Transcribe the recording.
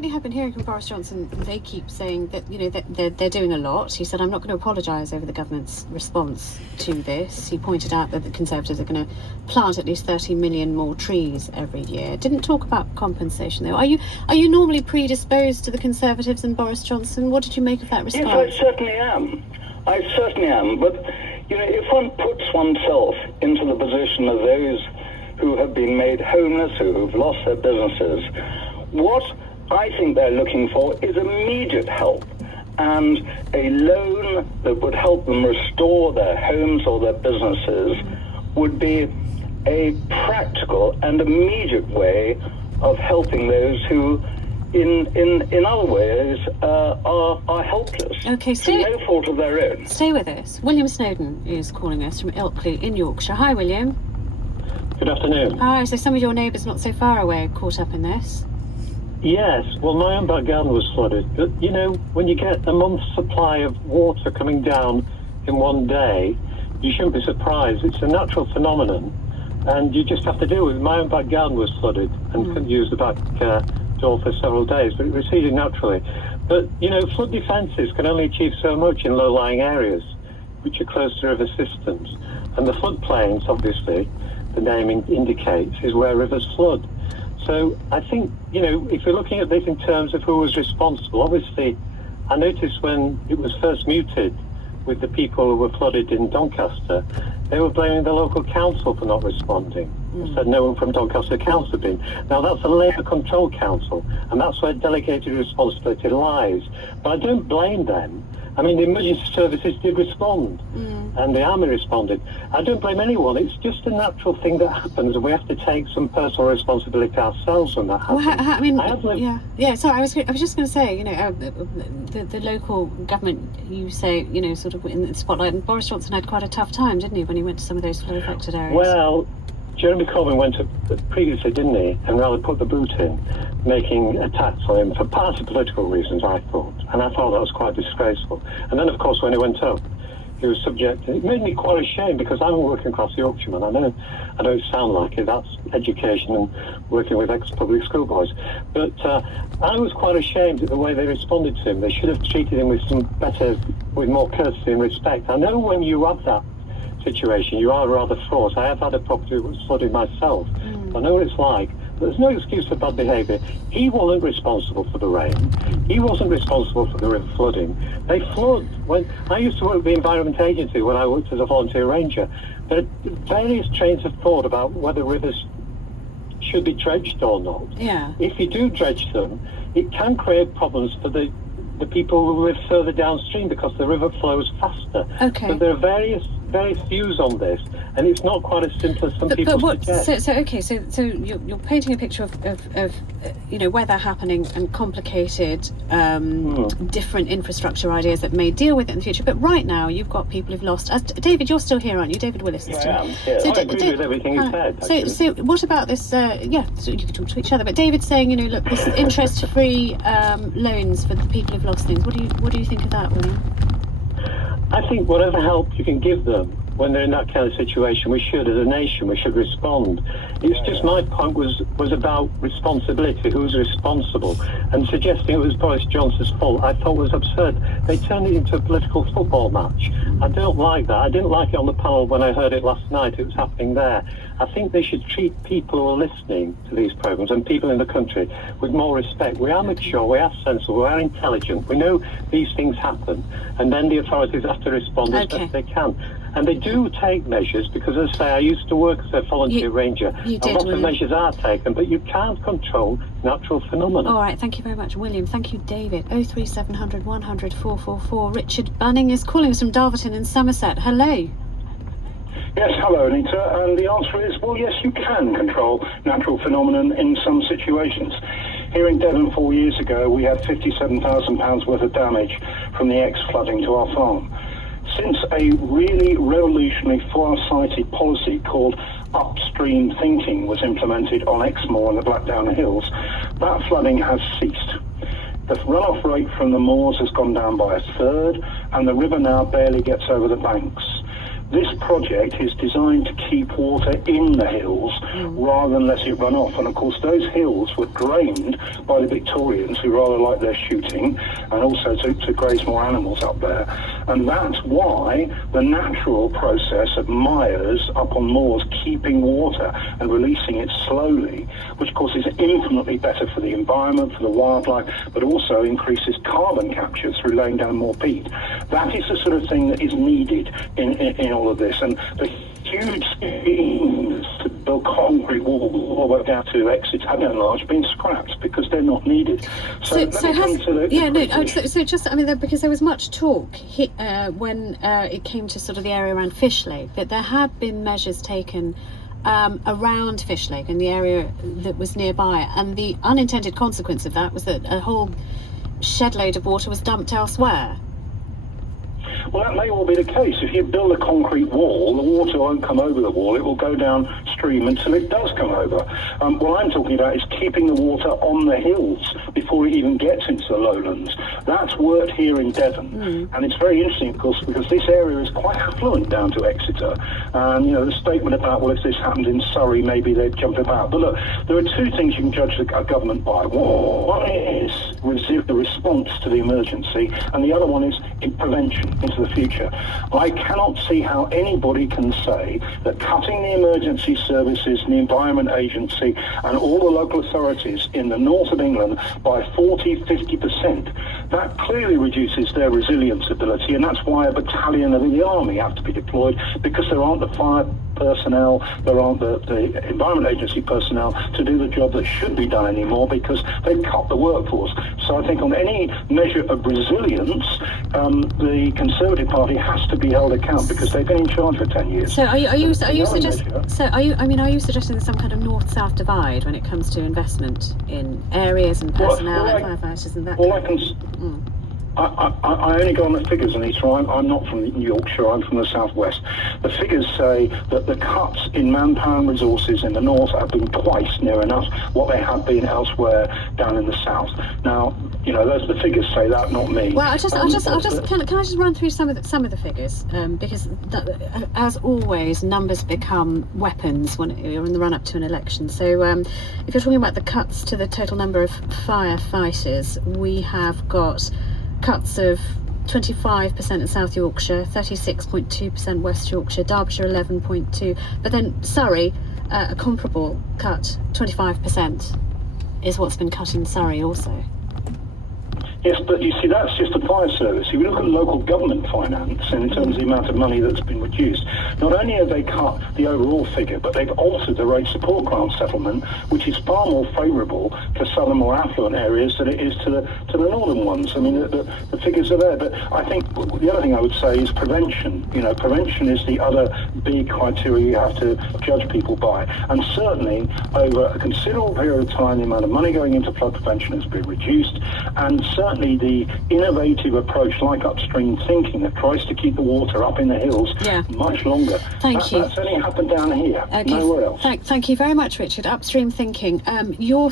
certainly have been hearing from Boris Johnson. They keep saying that, that they're doing a lot. He said, I'm not going to apologise over the government's response to this. He pointed out that the Conservatives are going to plant at least 30 million more trees every year. Didn't talk about compensation, though. Are you normally predisposed to the Conservatives and Boris Johnson? What did you make of that response? Yes, I certainly am. But, if one puts oneself into the position of those who have been made homeless, who've lost their businesses, what I think they're looking for is immediate help and a loan that would help them restore their homes or their businesses would be a practical and immediate way of helping those who in other ways are helpless. Okay, through no fault of their own. Stay with us. William Snowden is calling us from Ilkley in Yorkshire. Hi, William. Good afternoon. Hi, so some of your neighbours not so far away are caught up in this. Yes, well, my own back garden was flooded. But, when you get a month's supply of water coming down in one day, you shouldn't be surprised. It's a natural phenomenon, and you just have to deal with it. My own back garden was flooded and couldn't use the back door for several days, but it receded naturally. But, flood defences can only achieve so much in low-lying areas, which are close to river systems. And the floodplains, obviously, the name indicates, is where rivers flood. So I think, if you're looking at this in terms of who was responsible, obviously I noticed when it was first muted with the people who were flooded in Doncaster, they were blaming the local council for not responding. Said no one from Doncaster Council had been. Now that's a Labour control council, and that's where delegated responsibility lies. But I don't blame them. I mean, the emergency services did respond, and the army responded. I don't blame anyone. It's just a natural thing that happens, and we have to take some personal responsibility ourselves when that happens. Well, yeah. Sorry, I was just going to say, the local government, you say, sort of in the spotlight. And Boris Johnson had quite a tough time, didn't he, when he went to some of those flood-affected areas? Well, Jeremy Corbyn went up previously, didn't he, and rather put the boot in, making attacks on him for partly political reasons, I thought. And I thought that was quite disgraceful. And then, of course, when he went up, he was subjected. It made me quite ashamed because I'm a working class Yorkshireman. I don't sound like it. That's education and working with ex-public school boys. But I was quite ashamed at the way they responded to him. They should have treated him with more courtesy and respect. I know when you have that situation, you are rather fraught. I have had a property that was flooded myself. I know what it's like. But there's no excuse for bad behaviour. He wasn't responsible for the rain. He wasn't responsible for the river flooding. They flood. When I used to work with the Environment Agency when I worked as a volunteer ranger, there are various trains of thought about whether rivers should be dredged or not. Yeah. If you do dredge them, it can create problems for the people who live further downstream because the river flows faster. Okay. So there are various views on this, and it's not quite as simple as some people suggest. So you're painting a picture of weather happening and complicated different infrastructure ideas that may deal with it in the future. But right now you've got people who've lost. David, you're still here, aren't you? David Willis is still here. Yeah, I agree with everything you said. So what about this? So you can talk to each other. But David's saying, look, this interest-free loans for the people who've lost things. What do you think of that, William? I think whatever help you can give them when they're in that kind of situation, we should, as a nation, we should respond. It's just my point was about responsibility, who's responsible, and suggesting it was Boris Johnson's fault, I thought was absurd. They turned it into a political football match. I don't like that. I didn't like it on the panel when I heard it last night. It was happening there. I think they should treat people who are listening to these programmes and people in the country with more respect. We are mature, we are sensible, we are intelligent. We know these things happen, and then the authorities have to respond as best they can. And they do take measures because, as I say, I used to work as a volunteer ranger. A lot of measures are taken, but you can't control natural phenomena. All right, thank you very much, William. Thank you, David. 03700 100 444. Richard Bunning is calling us from Darverton in Somerset. Hello. Yes, hello, Anita. And the answer is, well, yes, you can control natural phenomenon in some situations. Here in Devon 4 years ago, we had £57,000 worth of damage from the flooding to our farm. Since a really revolutionary far-sighted policy called upstream thinking was implemented on Exmoor and the Blackdown Hills, that flooding has ceased. The runoff rate from the moors has gone down by a third, and the river now barely gets over the banks. this project is designed to keep water in the hills rather than let it run off. And of course, those hills were drained by the Victorians, who rather like their shooting, and also to graze more animals up there. And that's why the natural process of mires up on moors keeping water and releasing it slowly, which of course is infinitely better for the environment, for the wildlife, but also increases carbon capture through laying down more peat. That is the sort of thing that is needed in all of this. And the huge schemes to build concrete walls all the way down to Exeter have been large been scrapped because they're not needed. So just I mean, because there was much talk when it came to sort of the area around Fish Lake, that there had been measures taken around Fish Lake and the area that was nearby, and the unintended consequence of that was that a whole shed load of water was dumped elsewhere. Well, that may well be the case. If you build a concrete wall, the water won't come over the wall. It will go downstream until it does come over. What I'm talking about is keeping the water on the hills before it even gets into the lowlands. That's worked here in Devon. And it's very interesting, of course, because this area is quite affluent down to Exeter. And, you know, the statement about, well, if this happened in Surrey, maybe they'd jump about. But look, there are two things you can judge a government by. One is the response to the emergency, and the other one is prevention into the future. I cannot see how anybody can say that cutting the emergency services and the Environment Agency and all the local authorities in the north of England by 40-50%, that clearly reduces their resilience ability, and that's why a battalion of the army have to be deployed, because there aren't the fire personnel, there aren't the Environment Agency personnel to do the job that should be done anymore, because they've cut the workforce. So I think on any measure of resilience, the Conservative Party has to be held account, because they've been in charge for 10 years. So are you suggesting there's some kind of north-south divide when it comes to investment in areas and personnel and firefighters and that? I only go on the figures, Anita. I'm not from Yorkshire, I'm from the southwest. The figures say that the cuts in manpower and resources in the north have been twice near enough what they have been elsewhere down in the south. Now, you know, the figures say that, not me. Well, can I just run through some of the figures? Because as always, numbers become weapons when you're in the run-up to an election. So if you're talking about the cuts to the total number of firefighters, we have got cuts of 25% in South Yorkshire, 36.2% West Yorkshire, Derbyshire 11.2%, but then Surrey, a comparable cut, 25% is what's been cut in Surrey also. Yes, but you see, that's just the fire service. If you look at local government finance, and in terms of the amount of money that's been reduced, not only have they cut the overall figure, but they've altered the rate support grant settlement, which is far more favourable to southern, more affluent areas than it is to the northern ones. I mean, the figures are there. But I think the other thing I would say is prevention. You know, prevention is the other big criteria you have to judge people by. And certainly, over a considerable period of time, the amount of money going into flood prevention has been reduced, and certainly the innovative approach like upstream thinking that tries to keep the water up in the hills much longer. Thank you. That's only happened down here, okay. nowhere else. Thank you very much, Richard. Upstream thinking. Your